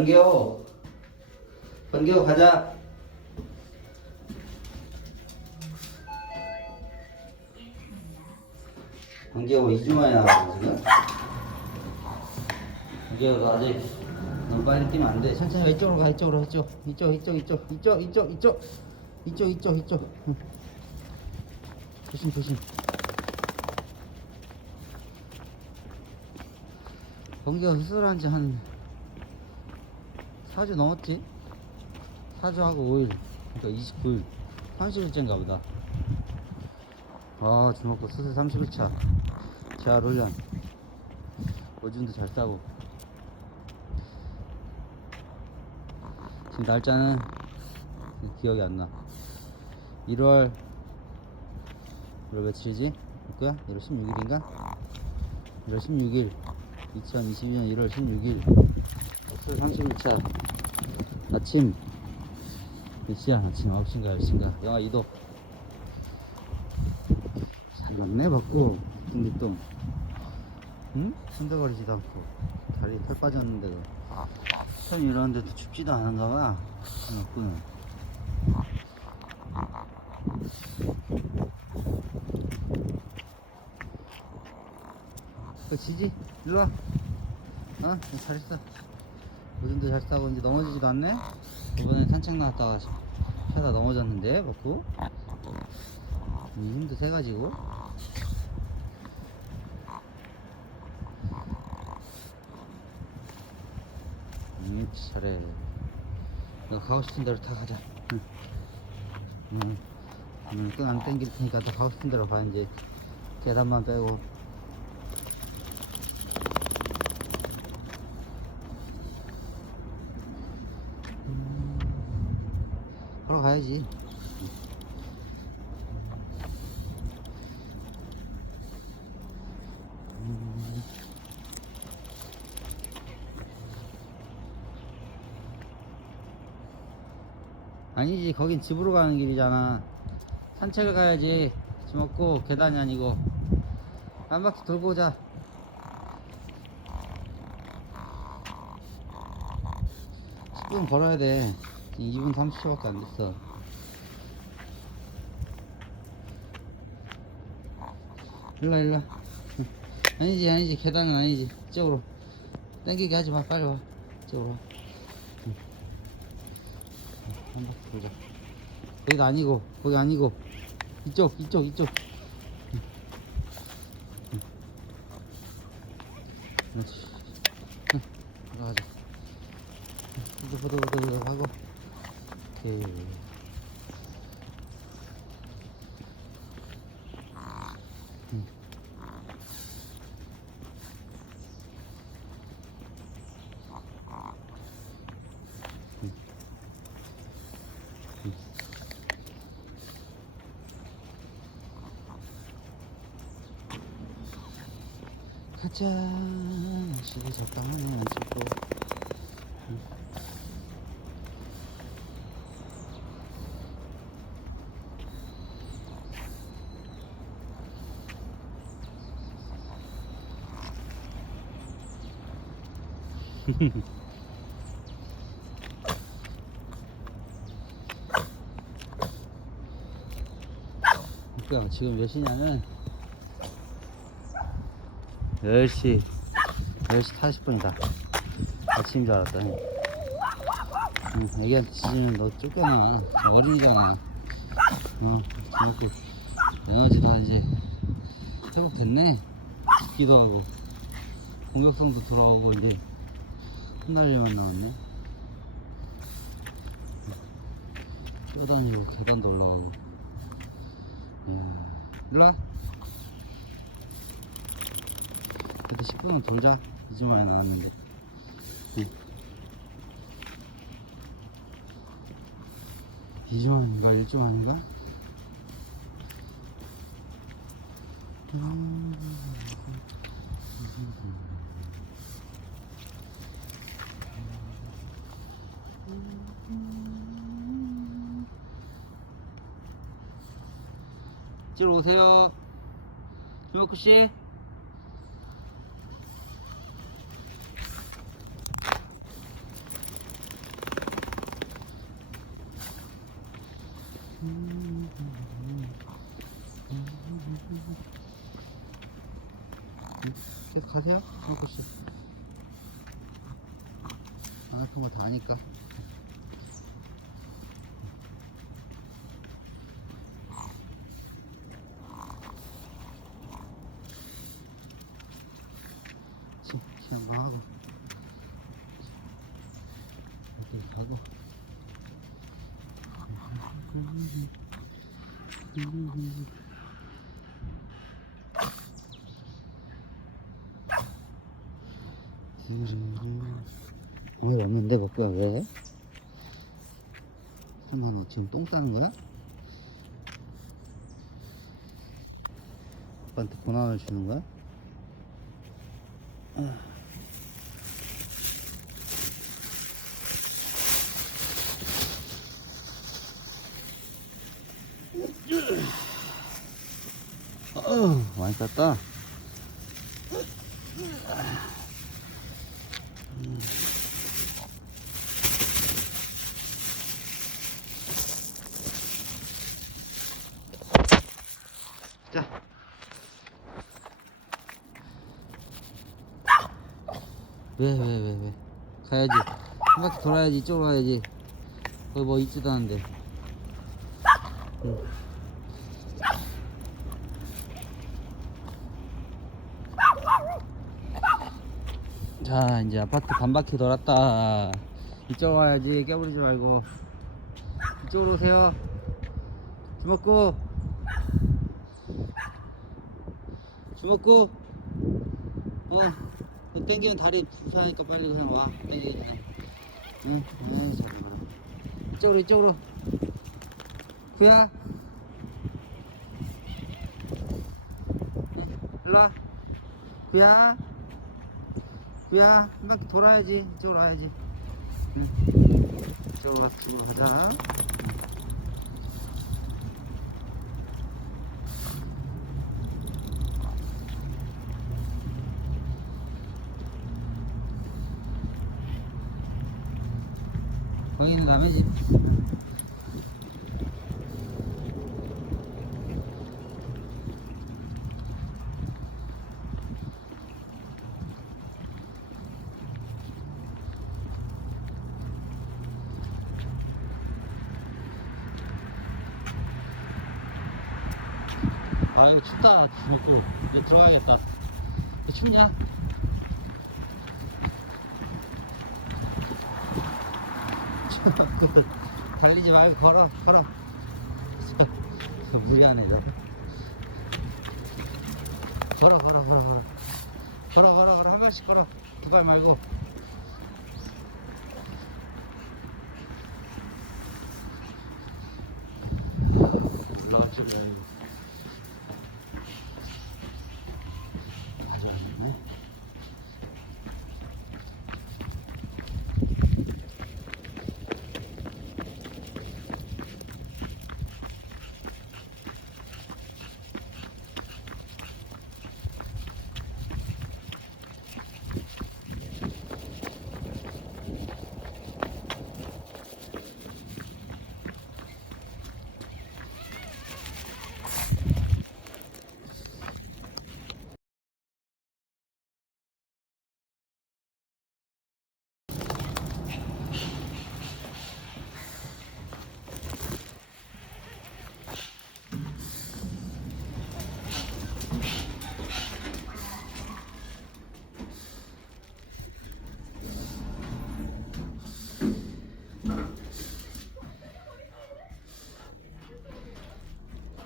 번개호. 번개호 가자. 번개호 2주 만에 나왔어 지금? 번개호도 아직 너무 빨리 뛰면 안돼. 천천히 이쪽으로 가 이쪽으로 이쪽 이쪽 이쪽 이쪽 이쪽 이쪽 이쪽. 이쪽 이쪽 이쪽. 응. 조심 조심. 번개가 수술한 지 한 4주 넘었지? 4주하고 5일 그러니까 29일. 30일째인가 보다. 아 주먹고 수술 30일차. 재활 훈련. 오줌도 잘 싸고. 지금 날짜는 기억이 안나. 1월 1월 며칠이지? 뭐야? 1월 16일인가? 1월 16일. 2022년 1월 16일. 술 30일차 아침. 몇 시야? 아침 9시인가 10시인가? 영하 2도. 잘 먹네 먹고 뚱뚱 응? 흔들거리지도 않고. 다리 털 빠졌는데도 손이 이러는데도 춥지도 않은가 봐. 먹고는 그 지지? 일로와. 어? 잘했어 오줌도 잘 싸고 이제 넘어지지도 않네. 이번엔 산책 나갔다가 하다 넘어졌는데 먹고. 음, 힘도 세가지고. 음 잘해. 너 가고 싶은 대로 다 가자. 응. 응. 응, 끈안 땡길 테니까 너 가고 싶은 대로 가 이제. 계단만 빼고 걸어 가야지. 아니지, 거긴 집으로 가는 길이잖아. 산책을 가야지. 집 먹고 계단이 아니고 한 바퀴 돌고 오자. 분 걸어야 돼. 2분 30초밖에 안 됐어. 와. 응. 아니지, 아니지. 계단은 아니지. 이쪽으로. 땡기게 하지 마. 빨리 와. 이쪽으로 와. 응. 한 바퀴 돌자. 거기가 아니고, 거기 아니고. 이쪽, 이쪽, 이쪽. 그렇지. 응. 들어가자. 후두후두후두 하고 오케이 음. 음. 음. 가자 시계 적당하네 안 찍고 그러니까 지금 몇 시냐면 10시 10시 40분이다. 아침인 줄 알았더니 응, 애기한테 지지면 너 쫓겨나. 어린이잖아. 어 재밌고 에너지 다 이제 회복됐네. 기도 하고. 공격성도 돌아오고 이제 흩날릴만 나왔네. 뛰어다니고 계단도 올라가고. 이야 일로와. 그래도 10분은 돌자. 2주 만에 나왔는데. 응. 2주 만인가? 1주 만인가? 음. 이리로 오세요. 주먹구 씨. 계속 가세요, 주먹구 씨. 아, 그만 다 하니까. 오늘 없는데 먹고야 왜? 너 지금 똥 싸는 거야? 아빠한테 고난을 주는 거야? 어, 많이 쌌다. 자. 왜, 왜, 왜, 왜? 가야지. 한 바퀴 돌아야지. 이쪽으로 가야지. 거기 뭐 있지도 않은데. 응. 자, 이제 아파트 반 바퀴 돌았다. 이쪽 와야지. 깨부리지 말고. 이쪽으로 오세요. 주먹구. 주먹구. 어, 너 땡기면 다리 불편하니까 빨리 그냥 와. 땡기지 그냥. 응, 가라. 이쪽으로, 이쪽으로. 구야. 응, 일로 와. 구야. 구야, 한 바퀴 돌아야지. 이쪽으로 와야지. 응. 이쪽으로 와, 이쪽으로 가자. 거기는 남의 집. 아유 춥다. 주먹고 이제 들어가야겠다. 춥냐? 그, 달리지 말고 걸어 걸어. 저, 무리하네 너. 걸어 걸어 걸어 걸어. 걸어 걸어 걸어. 한 발씩 걸어. 두 발 말고